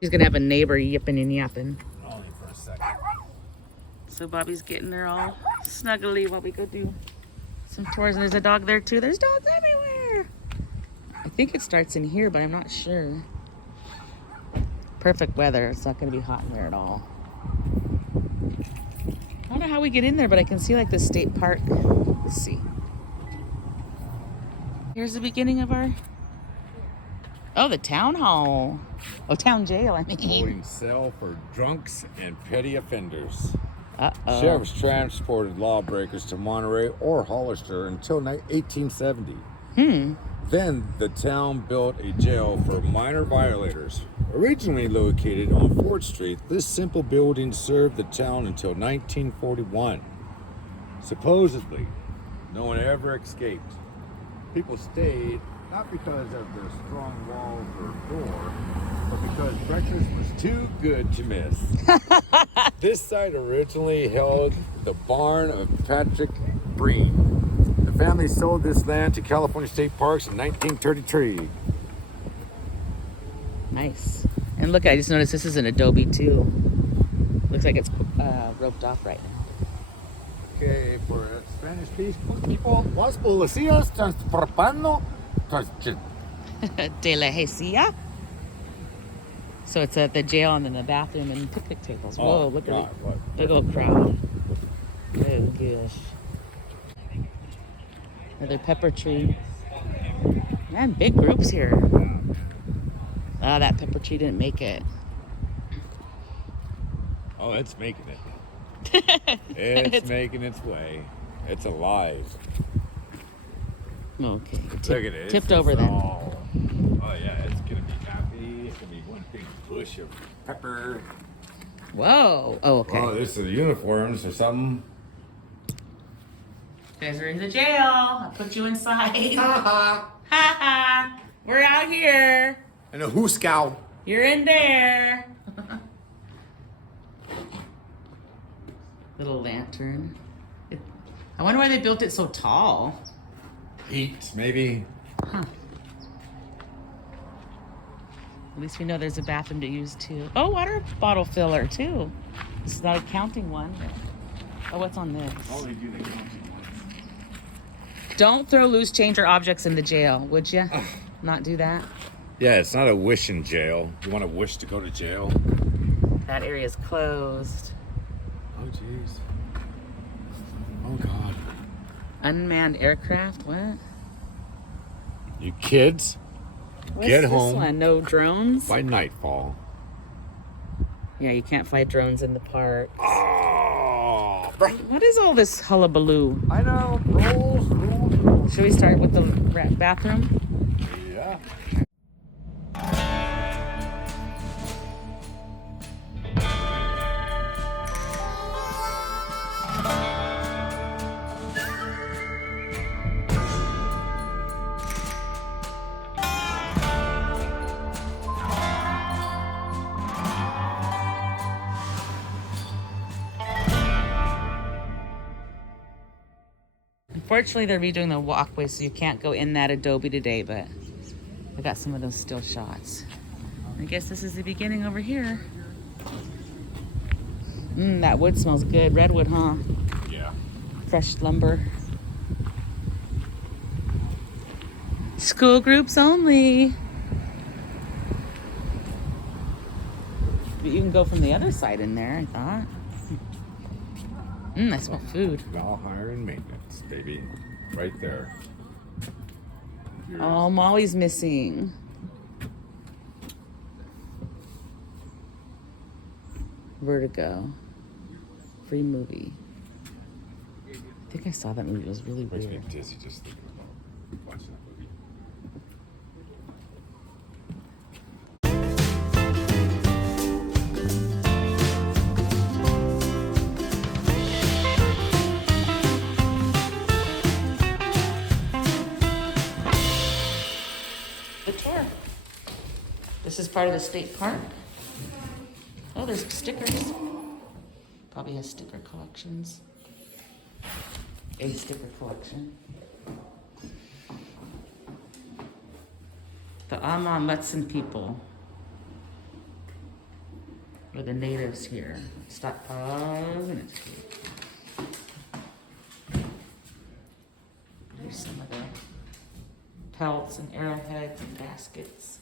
She's gonna have a neighbor yipping and yapping. Only for a second. So Bobby's getting her all snuggly while we go do some tours. And there's a dog there too. There's dogs everywhere. I think it starts in here, but I'm not sure. Perfect weather. It's not gonna be hot in there at all. I don't know how we get in there, but I can see like the state park. Let's see. Here's the beginning of our... Oh, the town hall. Oh, town jail, I mean. Holding cell for drunks and petty offenders. Uh-oh. Sheriffs transported lawbreakers to Monterey or Hollister until 1870. Then the town built a jail for minor violators. Originally located on 4th Street, this simple building served the town until 1941. Supposedly, no one ever escaped. People stayed not because of the strong walls or door, but because breakfast was too good to miss. This site originally held the barn of Patrick Breen. The family sold this land to California State Parks in 1933. Nice. And look, I just noticed this is an Adobe too. Looks like it's roped off right now. Okay, for a Spanish piece, people, las policías transportando De la Hecia. So it's at the jail and then the bathroom and picnic tables. Whoa, look at it. Big old crowd. Oh, gosh. Another pepper tree. Man, big groups here. Oh, that pepper tree didn't make it. Oh, it's making it. It's making its way. It's alive. Okay. Look at it. Tipped over then. Oh yeah, it's gonna be happy. It's gonna be one big bush of pepper. Whoa. Oh, okay. Oh, this is uniforms or something. You guys are in the jail. I'll put you inside. Ha ha. We're out here. And a hooskow. You're in there. Little lantern. I wonder why they built it so tall. Heat, maybe. Huh. At least we know there's a bathroom to use too. Oh, water bottle filler too. This is not a counting one. Oh, what's on this? Oh, they do the counting ones. Don't throw loose change or objects in the jail, would you? Not do that? Yeah, it's not a wish in jail. You want to wish to go to jail? That area is closed. Oh, jeez. Oh, God. Unmanned aircraft? What? You kids, What's get this home one? No drones? by nightfall. Yeah, you can't fly drones in the park. Oh, What is all this hullabaloo? I know. Rules. Should we start with the bathroom? Yeah. Unfortunately, they're redoing the walkway, so you can't go in that Adobe today, but I got some of those still shots. I guess this is the beginning over here. That wood smells good. Redwood, huh? Yeah. Fresh lumber. School groups only. But you can go from the other side in there, I thought. I smell food. Now hire and maintenance, baby. Right there. Oh, Molly's missing. Vertigo. Free movie. I think I saw that movie. It was really Makes me weird. dizzy just thinking about watching that movie. The tour. This is part of the state park. Oh, there's stickers. Probably has sticker collections. A sticker collection. The Ama Mutsun people. for the natives here. Stockpiles and it's cute. Here's some of the pelts and arrowheads and baskets.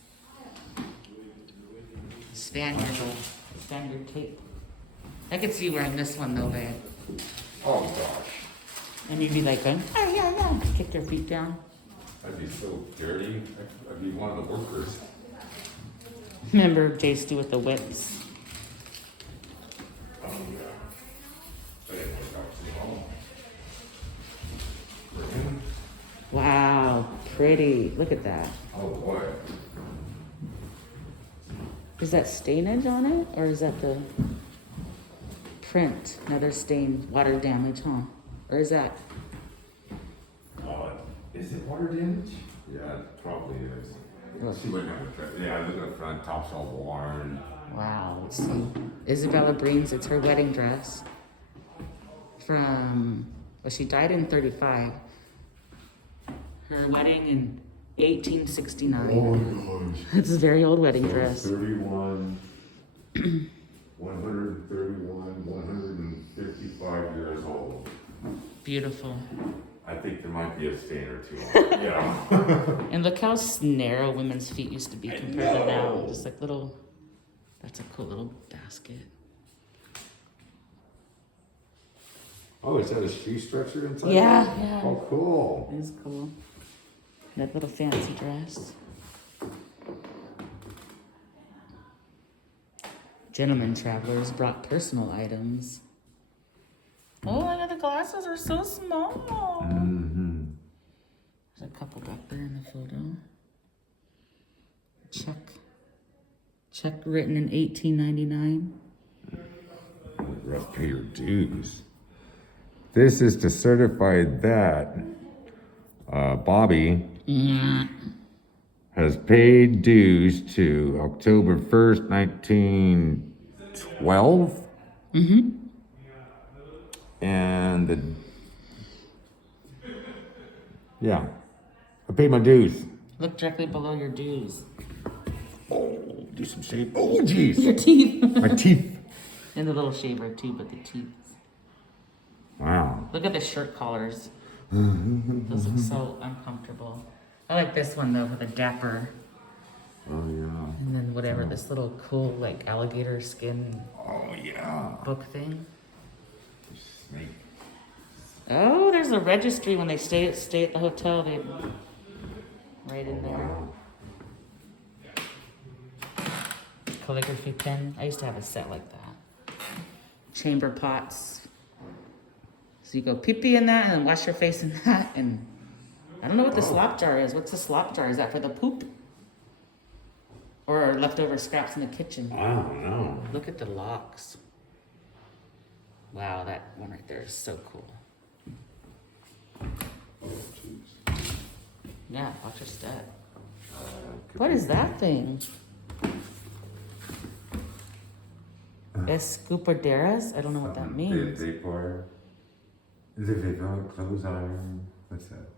Spaniard cape. I could see you wearing this one though, babe. Oh gosh. And you'd be like going, oh yeah, kick their feet down. I'd be so dirty. I'd be one of the workers. Remember J-Stu with the whips? Oh yeah. That didn't work out too well. For him? Wow, pretty. Look at that. Oh boy. Is that stainage on it? Or is that the print? Another stain, water damage, huh? Or is that? Is it water damage? Yeah, it probably is. Look. She wouldn't have a yeah, look at the front, top's all worn. Wow, let's see. Isabella Breen's, it's her wedding dress. From, well, she died in 35. Her wedding in 1869. Oh my gosh. It's a very old wedding dress. 31, 131, 155 years old. Beautiful. I think there might be a stain or two on it. Yeah. And look how narrow women's feet used to be compared to now. Just like little, that's a cool little basket. Oh, is that a shoe stretcher inside? Yeah, there? yeah. Oh, cool. It is cool. That little fancy dress. Gentlemen travelers brought personal items. Oh, look at the glasses are so small. Mm-hmm. There's a couple back there in the photo. Check written in 1899. Rough pay your dues. This is to certify that Bobby has paid dues to October 1st, 1912. Mm-hmm. And I paid my dues. Look directly below your dues. Oh, do some shave. Oh, jeez. Your teeth. My teeth. And the little shaver too, but the teeth. Wow. Look at the shirt collars. Those look so uncomfortable. I like this one though, with a dapper. Oh, yeah. And then whatever, this little cool like alligator skin Oh, yeah. book thing. Snake. Oh, there's a registry when they stay at the hotel. They right in there. Wow. Calligraphy pen. I used to have a set like that. Chamber pots. So you go pee-pee in that and then wash your face in that. And I don't know what the slop jar is. What's the slop jar? Is that for the poop? Or leftover scraps in the kitchen? I don't know. Look at the locks. Wow, that one right there is so cool. Yeah, watch your step. What is that thing? Escupaderas? I don't know what that means. Vapor. Is it vapor? Clothes iron? What's that?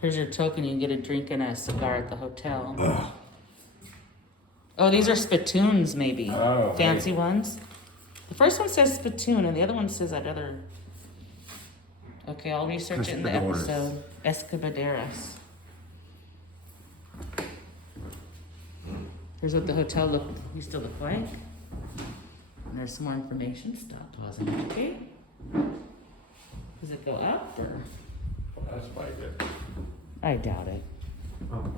Here's your token. You can get a drink and a cigar at the hotel. Oh, these are spittoons, maybe. Oh, Fancy ones. The first one says spittoon, and the other one says that other. Okay, I'll research it in the episode. Escubaderas. Here's what the hotel used to look like. And there's some more information. Stop, pause, and indicate. Does it go up or? Well, that's like it. I doubt it. Oh.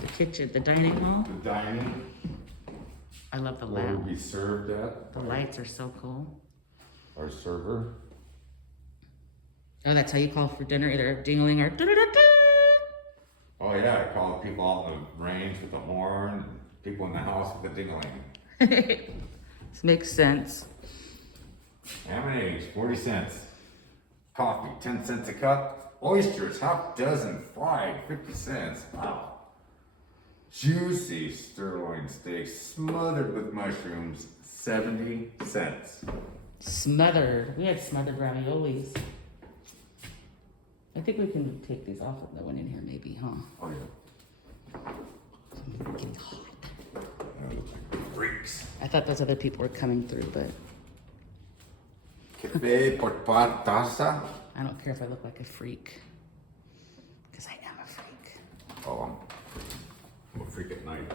The kitchen, the dining hall. The dining. I love the Where lamp. we served at. The lights are so cool. Our server. Oh, that's how you call for dinner, either dingling or da-da-da-da. Oh yeah, I called people out in the range with the horn, people in the house with the dingling. This makes sense. Ham and eggs, 40 cents. Coffee, 10 cents a cup. Oysters, half dozen, fried, 50 cents. Wow. Juicy sirloin steak smothered with mushrooms, 70 cents. Smothered. We had smothered raviolis. I think we can take these off of the one in here maybe, huh? Oh, yeah. It's getting hot. They look like freaks. I thought those other people were coming through, but Café por taza. I don't care if I look like a freak. Because I am a freak. Oh, I'm a freak at night.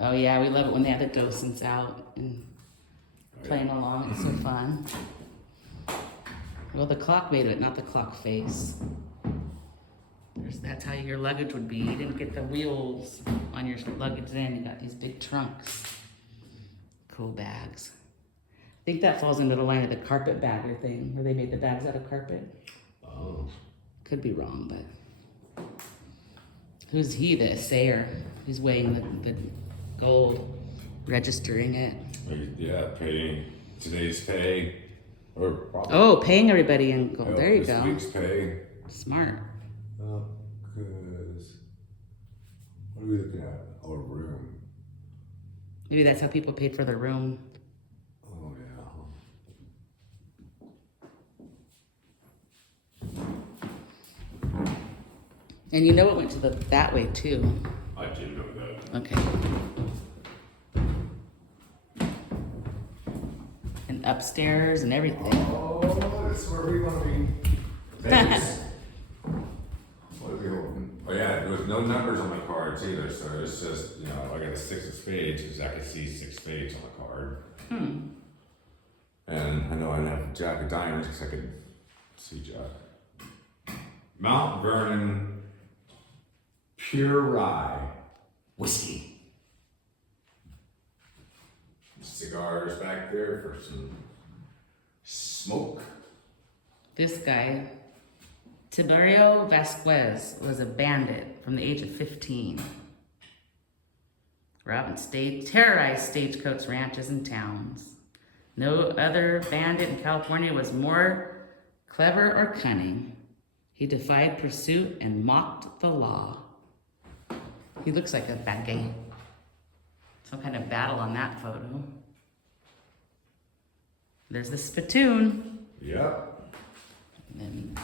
Oh yeah, we love it when they have the docents out and playing along. It's so fun. Well, the clock made it, not the clock face. That's how your luggage would be. You didn't get the wheels on your luggage then. You got these big trunks. Cool bags. I think that falls into the line of the carpet bagger thing, where they made the bags out of carpet. Oh. Could be wrong, but who's he, the assayer? He's weighing the gold, registering it. Yeah, paying today's pay. Or probably, Oh, paying everybody in gold. There you this go. week's pay. Smart. Because what are we looking at? Oh, a room. Maybe that's how people paid for their room. Oh, yeah. And you know it went to that way too. I did know that. Okay. And upstairs and everything. Oh, that's where we want to be. Vegas. What are we hoping? Oh yeah, there was no numbers on my cards either, so it's just, you know, I got a 6 of spades because I could see 6 spades on the card. And I know I didn't have Jack of diamonds because I could see Jack. Mount Vernon Pure Rye Whiskey. Cigars back there for some smoke. This guy, Tiberio Vasquez, was a bandit from the age of 15. Terrorized stagecoach ranches and towns. No other bandit in California was more clever or cunning. He defied pursuit and mocked the law. He looks like a bad guy. Some kind of battle on that photo. There's the spittoon. Yep. And then,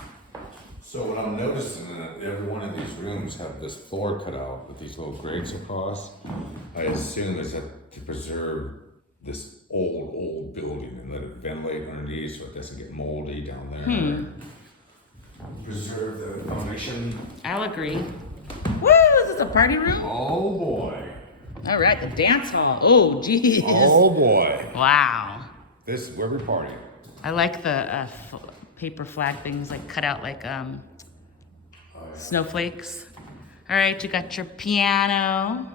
So what I'm noticing is that every one of these rooms have this floor cut out with these little grates across. I assume is that to preserve this old building and let it ventilate underneath so it doesn't get moldy down there. Preserve the foundation. I'll agree. Woo! Is this a party room? Oh boy. All right, the dance hall. Oh, geez. Oh boy. Wow. This is where we party. I like the paper flag things, like cut out like snowflakes. All right, you got your piano.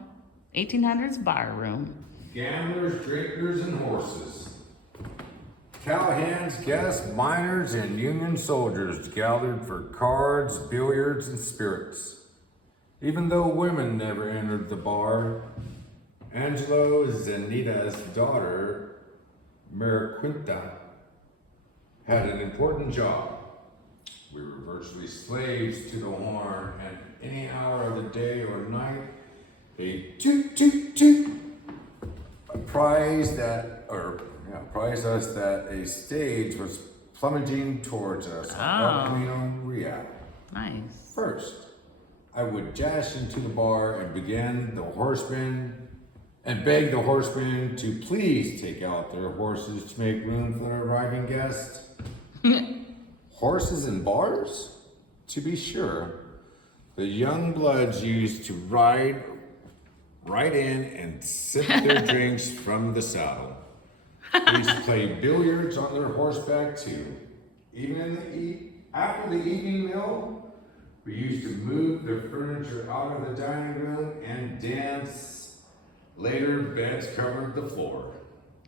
1800s bar room. Gamblers, drinkers, and horses. Callahan's guests, miners, and Union soldiers gathered for cards, billiards, and spirits. Even though women never entered the bar, Angelo Zenita's daughter, Mariquita, had an important job. We were virtually slaves to the horn, and any hour of the day or night, a toot toot toot apprised us that a stage was plummeting towards us on Camino Real. Nice. First, I would dash into the bar and beg the horsemen to please take out their horses to make room for the arriving guests. Horses in bars? To be sure, the young bloods used to ride right in and sip their drinks from the saddle. They used to play billiards on their horseback too. Even after the evening meal, we used to move the furniture out of the dining room and dance. Later, beds covered the floor.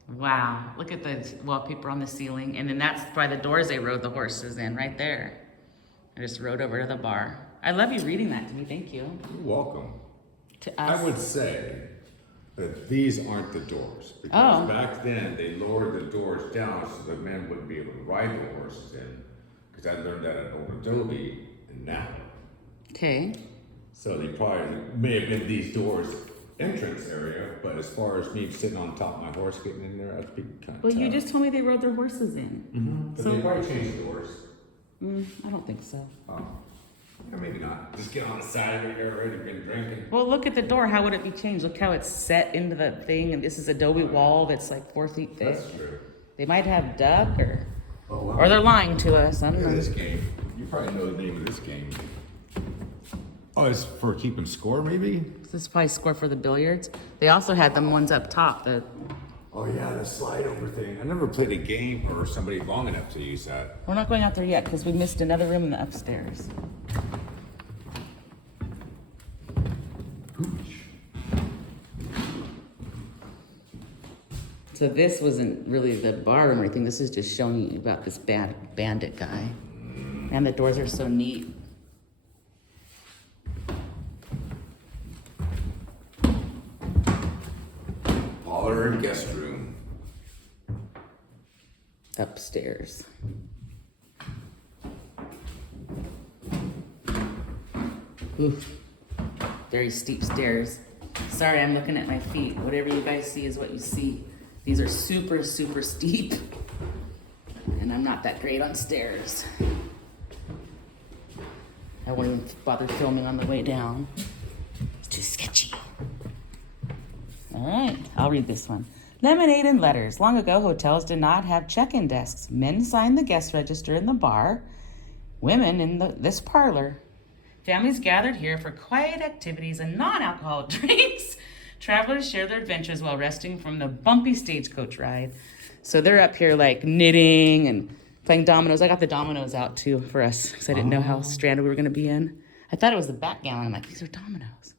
Wow, look at the wallpaper on the ceiling. And then that's by the doors they rode the horses in, right there. I just rode over to the bar. I love you reading that to me, thank you. You're welcome. To us. I would say that these aren't the doors. Because back then, they lowered the doors down so the men wouldn't be able to ride the horses in. Because I learned that at Adobe and now. Okay. So they probably may have been these doors entrance area, but as far as me sitting on top of my horse getting in there, that'd be kind of Well, tough. you just told me they rode their horses in. But So- they probably changed the doors. I don't think so. Oh. Or maybe not. Just get on the side of it, already been drinking. Well, look at the door. How would it be changed? Look how it's set into the thing, and this is Adobe wall that's like 4 feet thick. That's true. They might have duck, or Oh, they're lying to us. I don't Look at know. this game. You probably know the name of this game. Oh, it's for keeping score, maybe? This is probably score for the billiards. They also had them ones up top. Oh yeah, the slide over thing. I never played a game or somebody long enough to use that. We're not going out there yet because we missed another room in the upstairs. So this wasn't really the bar room or anything. This is just showing you about this bandit guy. And the doors are so neat. Parlor and guest room. Upstairs. Oof. Very steep stairs. Sorry, I'm looking at my feet. Whatever you guys see is what you see. These are super, super steep. And I'm not that great on stairs. I won't even bother filming on the way down. It's too sketchy. All right, I'll read this one. Lemonade and letters. Long ago, hotels did not have check-in desks. Men signed the guest register in the bar, women in this parlor. Families gathered here for quiet activities and non-alcoholic drinks. Travelers shared their adventures while resting from the bumpy stagecoach ride. So they're up here like knitting and playing dominoes. I got the dominoes out too for us because I didn't know how stranded we were going to be in. I thought it was the backgammon. I'm like, these are dominoes.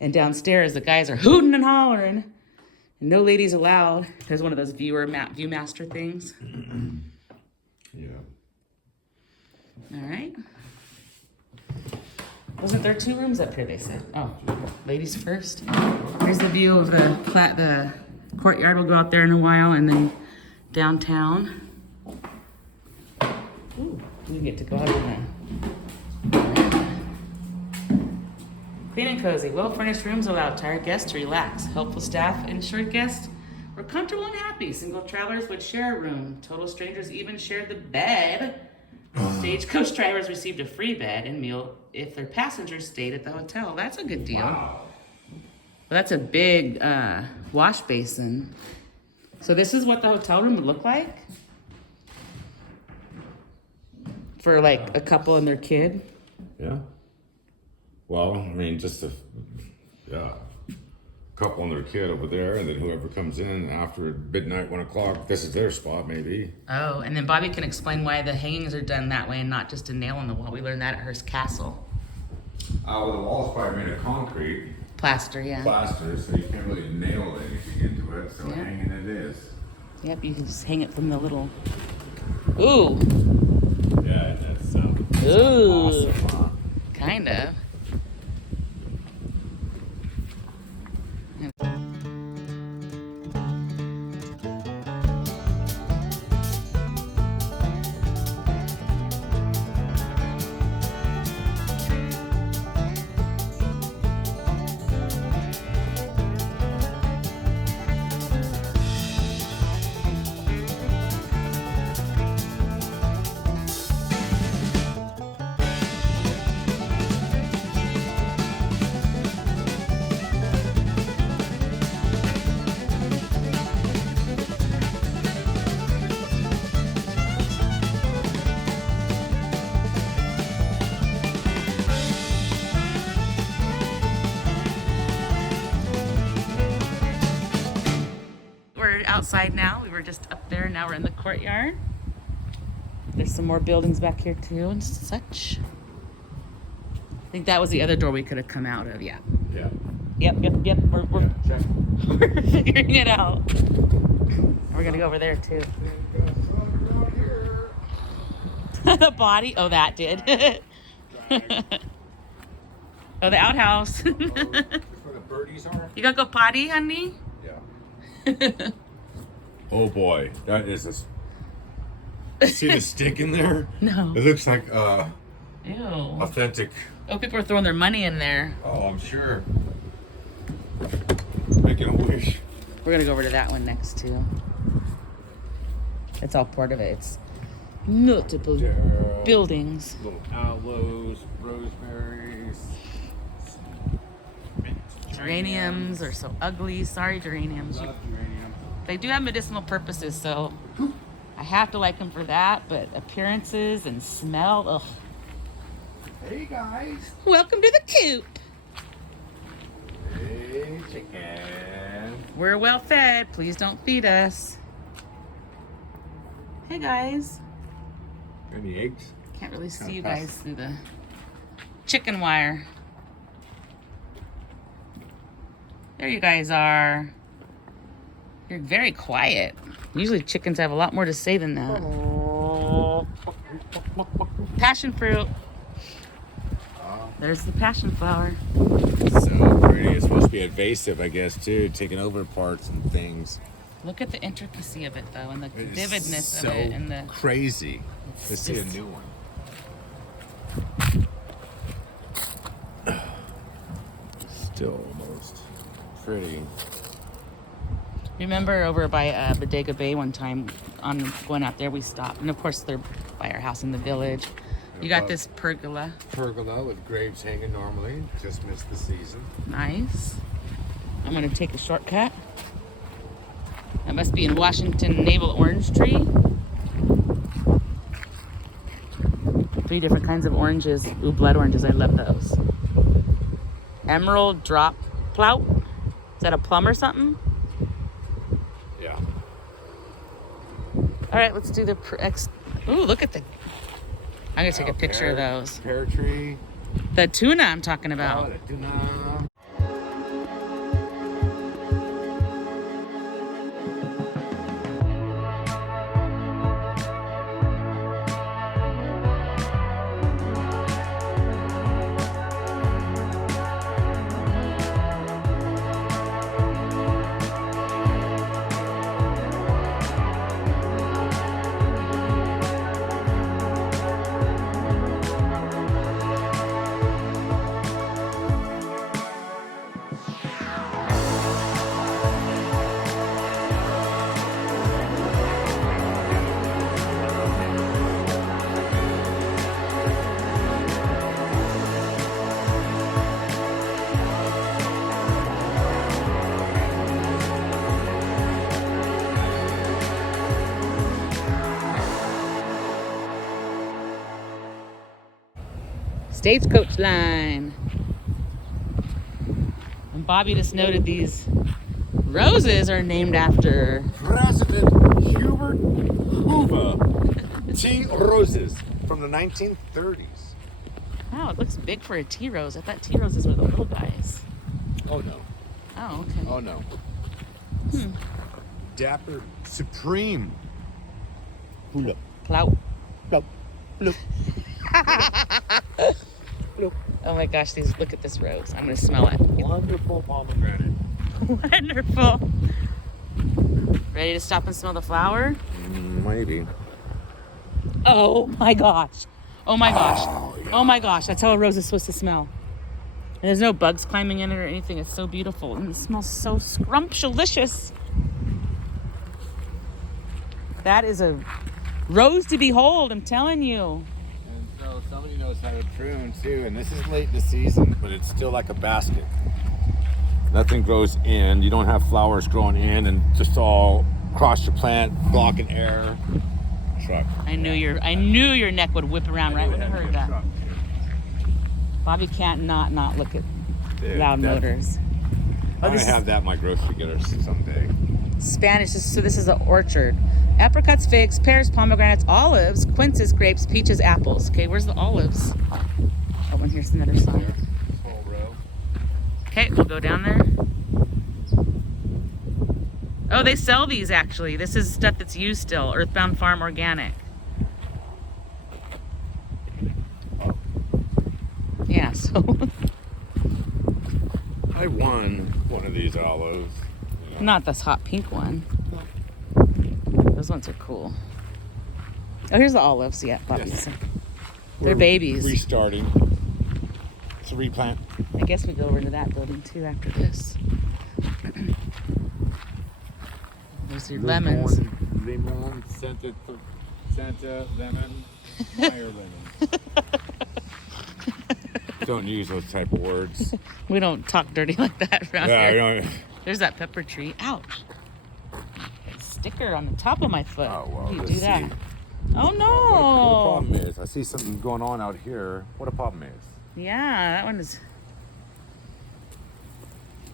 And downstairs, the guys are hooting and hollering. And no ladies allowed. There's one of those Viewmaster things. Yeah. All right. Wasn't there 2 rooms up here, they said? Oh, ladies first. Here's the view of the courtyard. We'll go out there in a while, and then downtown. Ooh, we get to go out in there. Clean and cozy. Well-furnished rooms allow tired guests to relax. Helpful staff ensured guests were comfortable and happy. Single travelers would share a room. Total strangers even shared the bed. Stagecoach drivers received a free bed and meal if their passengers stayed at the hotel. That's a good deal. Wow. Well, that's a big wash basin. So this is what the hotel room would look like? For like a couple and their kid? Yeah. Well, I mean, just a couple and their kid over there, and then whoever comes in after midnight, 1 o'clock, this is their spot, maybe. Oh, and then Bobby can explain why the hangings are done that way and not just a nail in the wall. We learned that at Hearst Castle. Well, the wall's probably made of concrete, Plaster, yeah. plaster, so you can't really nail anything into it, so Yeah. hanging it is. Yep, you can just hang it from the little... Ooh, Yeah, that's ooh, awesome, huh? kind of. We're outside now. We were just up there. Now we're in the courtyard. There's some more buildings back here too and such. I think that was the other door we could have come out of. Yeah. Yeah. Yep. We're Check. we're figuring it out. We're gonna go over there too. The body. Oh, that did. Oh, the outhouse. That's where the birdies are? You gotta go potty, honey? Yeah. Oh boy, that is a... See the stick in there? No. It looks like Ew. authentic. Oh, people are throwing their money in there. Oh, I'm sure. making a wish. We're gonna go over to that one next too. It's all part of it. It's multiple buildings. Little aloes, rosemaries. Geraniums are so ugly. Sorry, geraniums. Love geranium. They do have medicinal purposes, so I have to like them for that. But appearances and smell, ugh. Hey guys. Welcome to the coop. Hey chicken. We're well fed. Please don't feed us. Hey guys. Any eggs? Can't really see Kinda you fast. guys through the chicken wire. There you guys are. You're very quiet. Usually chickens have a lot more to say than that. Passion fruit. There's the passion flower. So pretty. It's supposed to be invasive, I guess, too, taking over parts and things. Look at the intricacy of it, though, and the It's vividness so of it, and the crazy. Let's see a just- new one. Still almost pretty. Remember over by Bodega Bay one time, on going out there, we stopped, and of course they're by our house in the village. You got this pergola, Pergola with grapes hanging normally. Just missed the season. nice. I'm gonna take a shortcut. That must be in Washington Navel Orange Tree. 3 different kinds of oranges. Ooh, blood oranges, I love those. Emerald drop plout. Is that a plum or something? Yeah. All right, let's do the ooh, look at the. I'm gonna take a picture of those. Pear tree. The tuna I'm talking about. Oh, the tuna. Stagecoach line. And Bobby just noted these roses are named after. President Hubert Hoover. Tea roses from the 1930s. Wow, it looks big for a tea rose. I thought tea roses were the little guys. Oh no. Oh, okay. Oh no. Dapper Supreme. Hula. Plout. Plop, plop. Oh my gosh, look at this rose. I'm gonna smell it. Wonderful pomegranate. Wonderful. Ready to stop and smell the flower? Maybe. Oh my gosh. Oh my gosh. yeah. Oh my gosh. That's how a rose is supposed to smell. And there's no bugs climbing in it or anything. It's so beautiful. And it smells so scrumptious. That is a rose to behold, I'm telling you. And so somebody knows how to prune too, and this is late in the season, but it's still like a basket. Nothing grows in. You don't have flowers growing in and just all across your plant, blocking air. Truck. I knew your neck would whip around right when I heard that. Bobby can't not look at loud motors. I'm gonna have that in my grocery getter someday. Spanish, so this is an orchard. Apricots, figs, pears, pomegranates, olives, quinces, grapes, peaches, apples. Okay, where's the olives? Oh, and here's another sign. This whole row. Okay, we'll go down there. Oh, they sell these actually. This is stuff that's used still. Earthbound Farm Organic. Yeah, so. I won one of these olives. Not this hot pink one. Those ones are cool. Oh, here's the olives. Yeah, Bobby. Yes. They're babies. Restarting. It's a replant. I guess we go over to that building too after this. Those are lemons. Limon, Santa, lemon, Meyer lemon. Don't use those type of words. We don't talk dirty like that around Yeah, here. I don't. There's that pepper tree. Ouch. Sticker on the top of my foot. Oh, well, How do you let's do that? see. Oh, What the no. problem is, I see something going on out here. What a problem is. Yeah, that one is...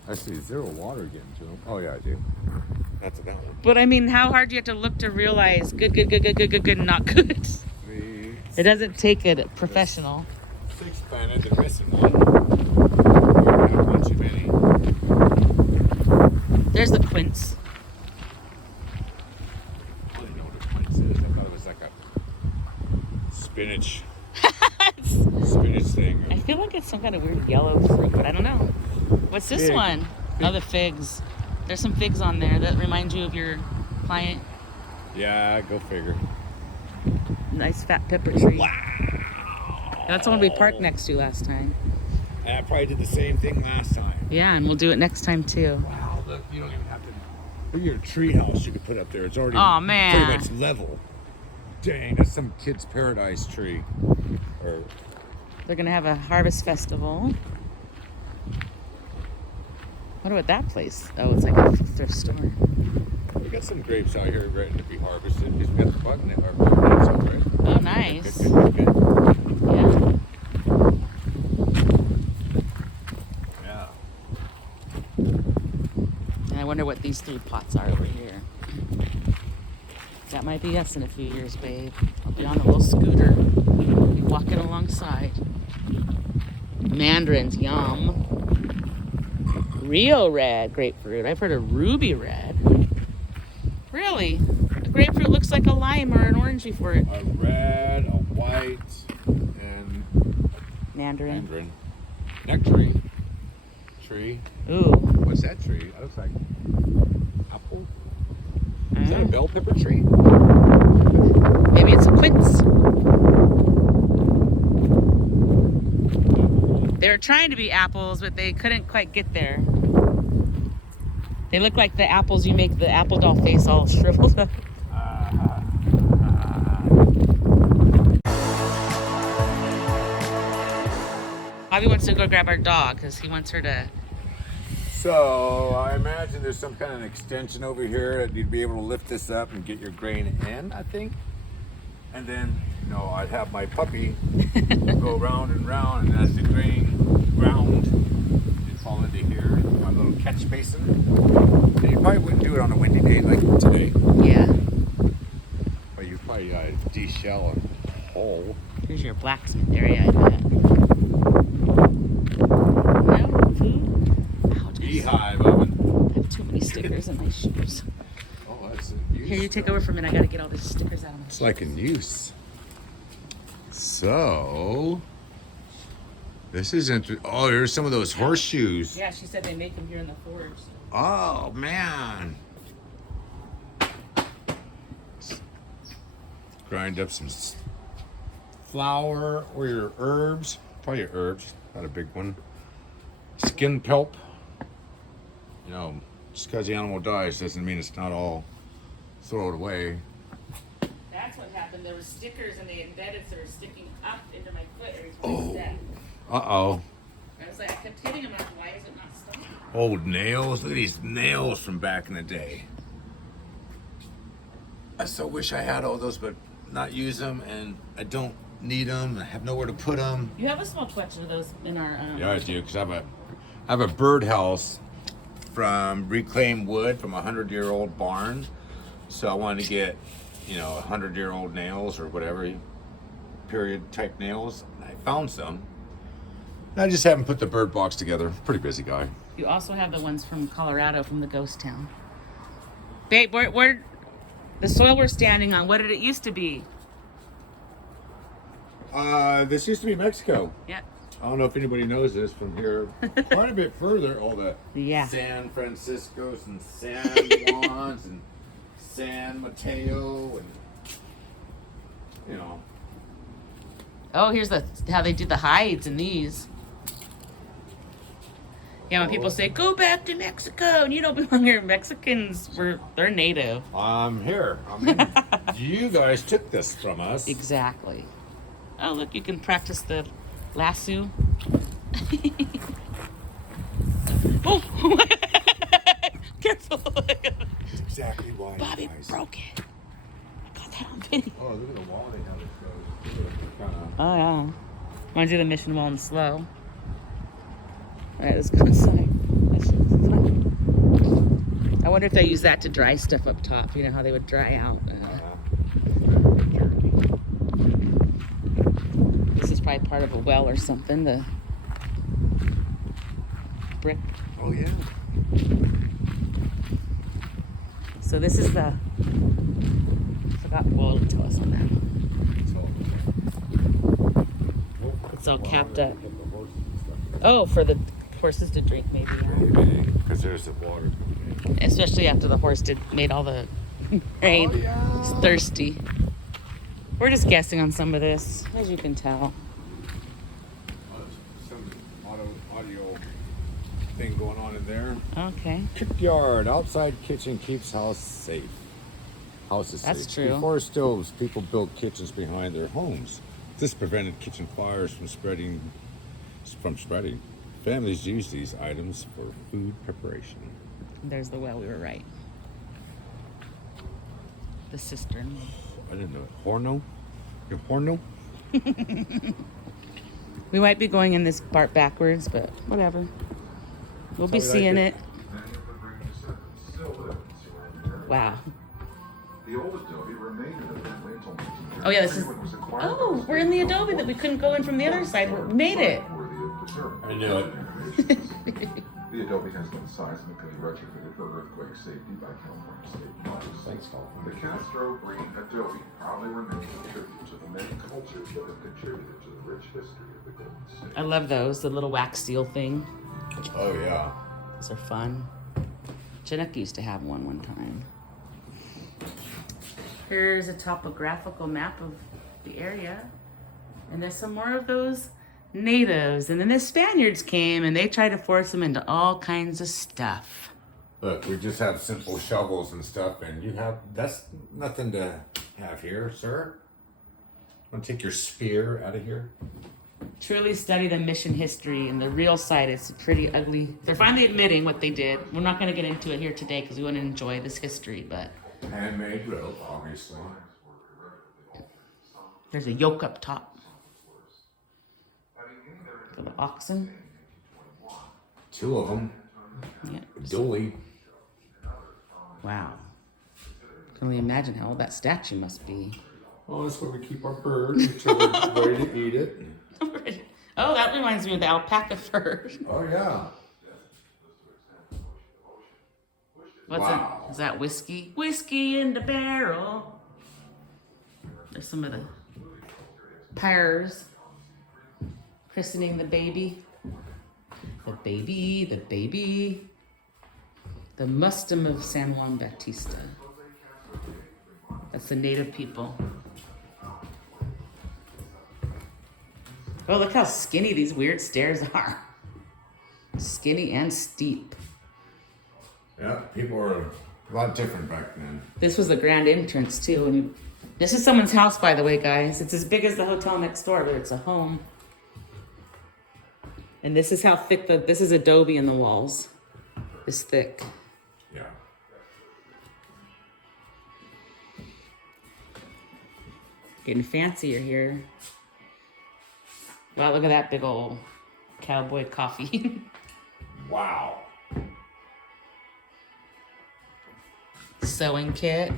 I see zero water getting to them. Oh, yeah, I do. That's that one. But I mean, how hard do you have to look to realize good, not good? 3, It doesn't take a professional. 6 planted, they're missing one. We have one too many. There's the quince. I don't know what a quince is. I thought it was like a spinach. Spinach thing. I feel like it's some kind of weird yellow fruit, but I don't know. What's this Fig. one? Oh, the figs. There's some figs on there that remind you of your client. Yeah, go figure. Nice fat pepper tree. Wow. That's the one we parked next to last time. And I probably did the same thing last time. Yeah, and we'll do it next time too. Wow, look, you don't even have to. Look at your tree house you could put up there. It's already Aw, man. pretty much level. Dang, that's some kid's paradise tree. Or They're gonna have a harvest festival. Wonder what that place? Oh, it's like a thrift store. we got some grapes out here ready to be harvested because we got the button in our grapes already. Oh, nice. Good. Yeah. Yeah. And I wonder what these 3 pots are over here. That might be us in a few years, babe. I'll be on a little scooter, be walking alongside. Mandarins, yum. Rio red grapefruit. I've heard of ruby red. Really? A grapefruit looks like a lime or an orange before it. A red, a white, and Mandarin. mandarin. Nectarine. Tree. Ooh. What's that tree? That looks like apple. Is that a bell pepper tree? Maybe it's a quince. They were trying to be apples, but they couldn't quite get there. They look like the apples you make the apple doll face all shriveled up. Bobby wants to go grab our dog because he wants her to... So I imagine there's some kind of an extension over here that you'd be able to lift this up and get your grain in, I think. And then, I'd have my puppy go round and round, and as the grain ground, it'd fall into here, my little catch basin. And you probably wouldn't do it on a windy day like today, Yeah. but you probably de-shell a hole. Here's your blacksmith area, I bet. No food? Ouch. Beehive oven. I have too many stickers in my shoes. Oh, that's in use. Here, you take over for a minute. I gotta get all these stickers out of my It's like in use. So, this is interesting. Oh, there's some of those horseshoes. Yeah, she said they make them here in the forest. Oh, man. Grind up some flour or your herbs. Probably your herbs. Not a big one. Skin pulp. Just because the animal dies doesn't mean it's not all thrown away. That's what happened. There were stickers and they embedded, so they were sticking up into my foot every time I stepped. Uh-oh. I was like, I kept hitting them. Why is it not stopping? Old nails. Look at these nails from back in the day. I so wish I had all those, but not use them, and I don't need them. I have nowhere to put them. You have a small collection of those in our... Yeah, I do, because I have a birdhouse from reclaimed wood from a 100-year-old barn. So I wanted to get, 100-year-old nails or whatever, period type nails. And I found some. And I just haven't put the bird box together. Pretty busy guy. You also have the ones from Colorado, from the ghost town. Babe, where the soil we're standing on, what did it used to be? This used to be Mexico. Yeah. I don't know if anybody knows this from here. Quite a bit further, all the Yeah. San Franciscos and San Juans and San Mateo and Oh, here's how they do the hides in these. Yeah, when people say, go back to Mexico, and you don't belong here, they're native. I'm here. You guys took this from us. Exactly. Oh, look, you can practice the lasso. Oh, careful. That's exactly why. Bobby broke it. I got that on video. Oh, look at the wall they have exposed. Oh, yeah. Reminds you of the mission wall in slow. All right, let's go inside. That shit's fun. I wonder if they use that to dry stuff up top. You know how they would dry out. This is probably part of a well or something. The brick. Oh, yeah. So this is the. I forgot Paul to tell us on that. It's all capped up. Oh, for the horses to drink, maybe. Because there's the water. Especially after the horse made all the rain. Oh, yeah. It's thirsty. We're just guessing on some of this, as you can tell. Some audio thing going on in there. Okay. Courtyard, outside kitchen keeps house safe. House is That's safe. true. Before stoves, people built kitchens behind their homes. This prevented kitchen fires from spreading. Families use these items for food preparation. There's the well, we were right. The cistern. I didn't know. Horno? Your horno? We might be going in this part backwards, but whatever. We'll be seeing it. Wow. The old Adobe remained in the family until 1930. Oh yeah, this is. Oh, we're in the Adobe that we couldn't go in from the other side. We made it. I knew it. The Adobe has been seismically retrofitted for earthquake safety by California State Parks. Thanks, California. The Castro Green Adobe proudly remains a tribute to the many cultures that have contributed to the rich history of the Golden State. I love those. The little wax seal thing. Oh, yeah. Those are fun. Chinook used to have one time. Here's a topographical map of the area. And there's some more of those natives. And then the Spaniards came and they tried to force them into all kinds of stuff. Look, we just have simple shovels and stuff, and that's nothing to have here, sir. Want to take your spear out of here? Truly study the mission history and the real side. It's pretty ugly. They're finally admitting what they did. We're not going to get into it here today because we want to enjoy this history, but Handmade rope, obviously. there's a yoke up top for the oxen. 2 of them. Yeah. Dolly. Wow. Can only imagine how old that statue must be. Oh, that's where we keep our bird until we're ready to eat it. Oh, that reminds me of the alpaca fur. Oh, yeah. What's Wow. it? Is that whiskey? Whiskey in the barrel. There's some of the pears christening the baby. The baby. The mustum of San Juan Bautista. That's the native people. Oh, look how skinny these weird stairs are. Skinny and steep. Yeah, people were a lot different back then. This was the grand entrance too. This is someone's house, by the way, guys. It's as big as the hotel next door, but it's a home. And this is how thick this is adobe in the walls. This thick. Yeah. Getting fancier here. Wow, look at that big old cowboy coffee. Wow. Sewing kit.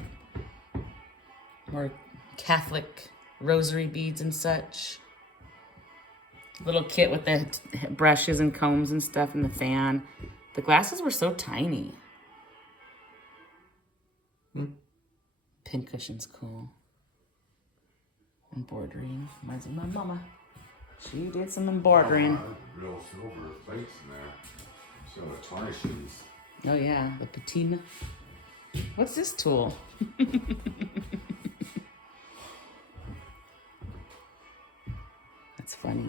More Catholic rosary beads and such. Little kit with the brushes and combs and stuff and the fan. The glasses were so tiny. Pin cushion's cool. Embroidering. Reminds me of my mama. She did some embroidering. Real silver plates in there. Silver tarnishes. Oh yeah, the patina. What's this tool? That's funny.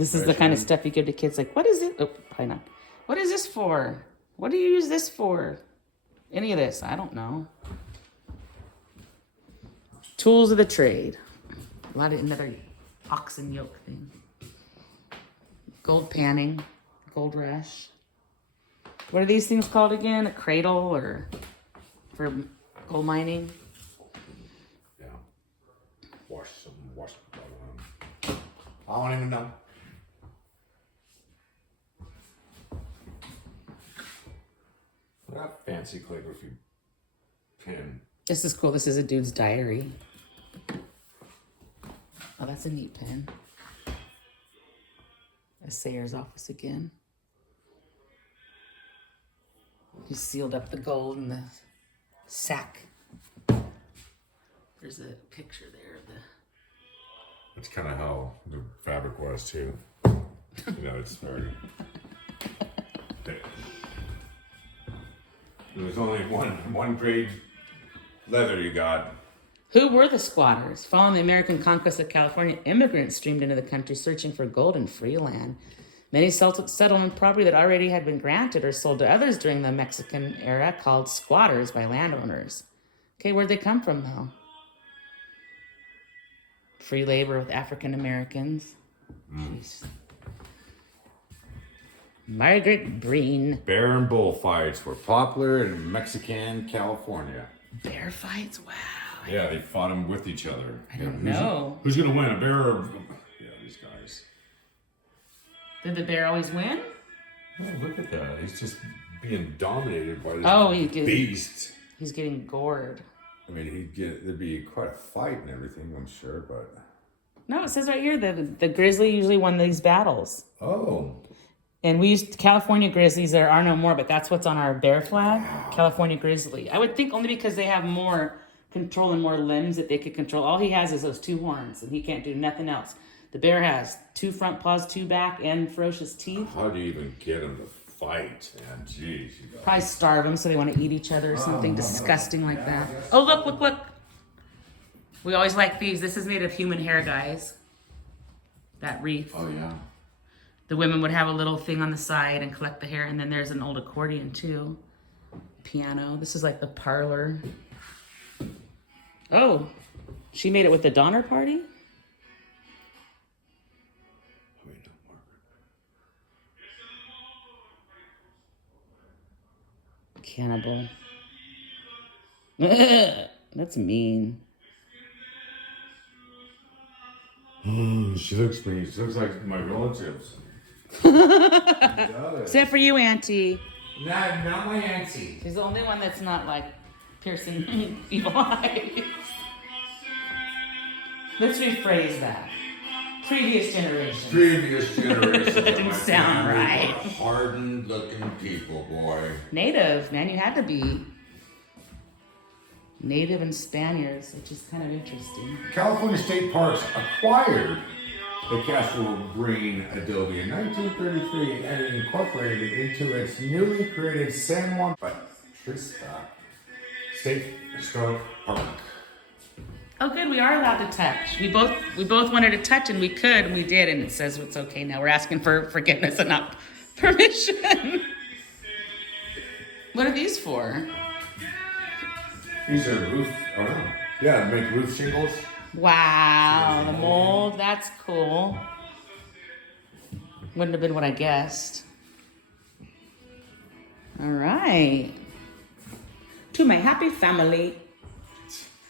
This is the kind of stuff you give to kids. Like, what is it? Oh, probably not. What is this for? What do you use this for? Any of this? I don't know. Tools of the trade. A lot of another oxen yoke thing. Gold panning. Gold rush. What are these things called again? A cradle or for gold mining? Yeah. Wash. I don't even know. That fancy calligraphy pen. This is cool. This is a dude's diary. Oh, that's a neat pen. A Sayer's office again. He sealed up the gold in the sack. There's a picture there of the... That's kind of how the fabric was too. You know, it's very... There was only one grade leather you got. Who were the squatters? Following the American conquest of California, immigrants streamed into the country searching for gold and free land. Many settled on property that already had been granted or sold to others during the Mexican era, called squatters by landowners. Okay, where'd they come from, though? Free labor with African Americans. Jeez. Margaret Breen. Bear and bull fights were popular in Mexican California. Bear fights? Wow. Yeah, they fought them with each other. I don't know. Who's gonna win, a bear or... Yeah, these guys. Did the bear always win? Oh, look at that. He's just being dominated by this beast. He's getting gored. I mean, there'd be quite a fight and everything, I'm sure, but... No, it says right here that the grizzly usually won these battles. Oh. And we used California grizzlies. There are no more, but that's what's on our bear flag. Wow. California grizzly. I would think only because they have more control and more limbs that they could control. All he has is those two horns, and he can't do nothing else. The bear has 2 front paws, 2 back, and ferocious teeth. How do you even get him to fight, man? Jeez. Probably starve them so they want to eat each other or something disgusting like that. Oh, look. We always like these. This is made of human hair, guys. That wreath. Oh, yeah. The women would have a little thing on the side and collect the hair, and then there's an old accordion, too. Piano. This is like the parlor. Oh, she made it with the Donner Party? Cannibal. That's mean. She looks mean. She looks like my relatives. Except for you, Auntie. Not my auntie. She's the only one that's not like piercing evil eyes. Let's rephrase that. Previous generations. That didn't sound right. Hardened looking people, boy. Native, man, you had to be. Native and Spaniards, which is kind of interesting. California State Parks acquired the Castro Green Adobe in 1933 and incorporated it into its newly created San Juan Bautista State Historic Park. Oh, good, we are allowed to touch. We both wanted to touch, and we could, and we did, and it says it's okay now. We're asking for forgiveness and not permission. What are these for? These are roof, yeah, make roof shingles. Wow, the mold, that's cool. Wouldn't have been what I guessed. All right. To my happy family.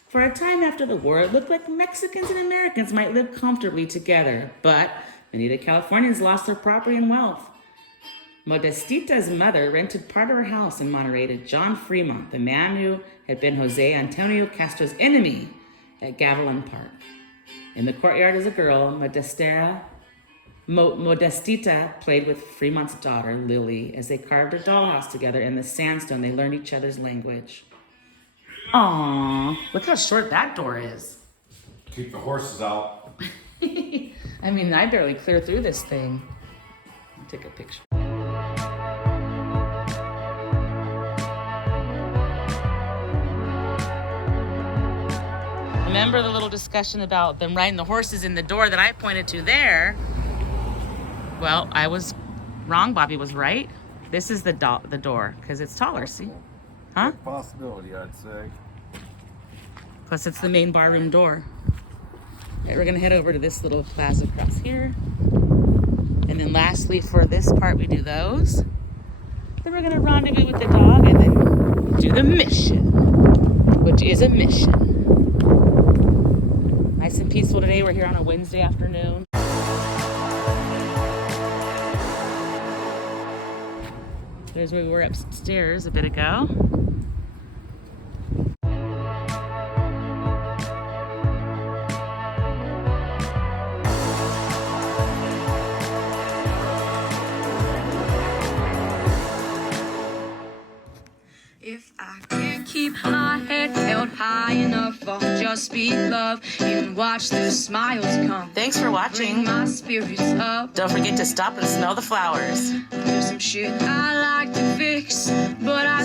For a time after the war, it looked like Mexicans and Americans might live comfortably together, but many of the Californians lost their property and wealth. Modestita's mother rented part of her house in Monterey to John Fremont, the man who had been Jose Antonio Castro's enemy at Gavilan Park. In the courtyard as a girl, Modestita played with Fremont's daughter, Lily, as they carved a dollhouse together in the sandstone. They learned each other's language. Aww, look how short that door is. Keep the horses out. I mean, I barely clear through this thing. I'll take a picture. Remember the little discussion about them riding the horses in the door that I pointed to there? Well, I was wrong. Bobby was right. This is the door because it's taller. See? Huh? Possibility, I'd say. Plus, it's the main barroom door. All right, we're gonna head over to this little plaza across here. And then lastly, for this part, we do those. Then we're gonna rendezvous with the dog and then do the mission, which is a mission. Nice and peaceful today. We're here on a Wednesday afternoon. There's where we were upstairs a bit ago. If I can't keep my head held high enough, I'll just be love and watch the smiles come. Thanks for watching. Bring my spirits up. Don't forget to stop and smell the flowers. There's some shit I like to fix, but I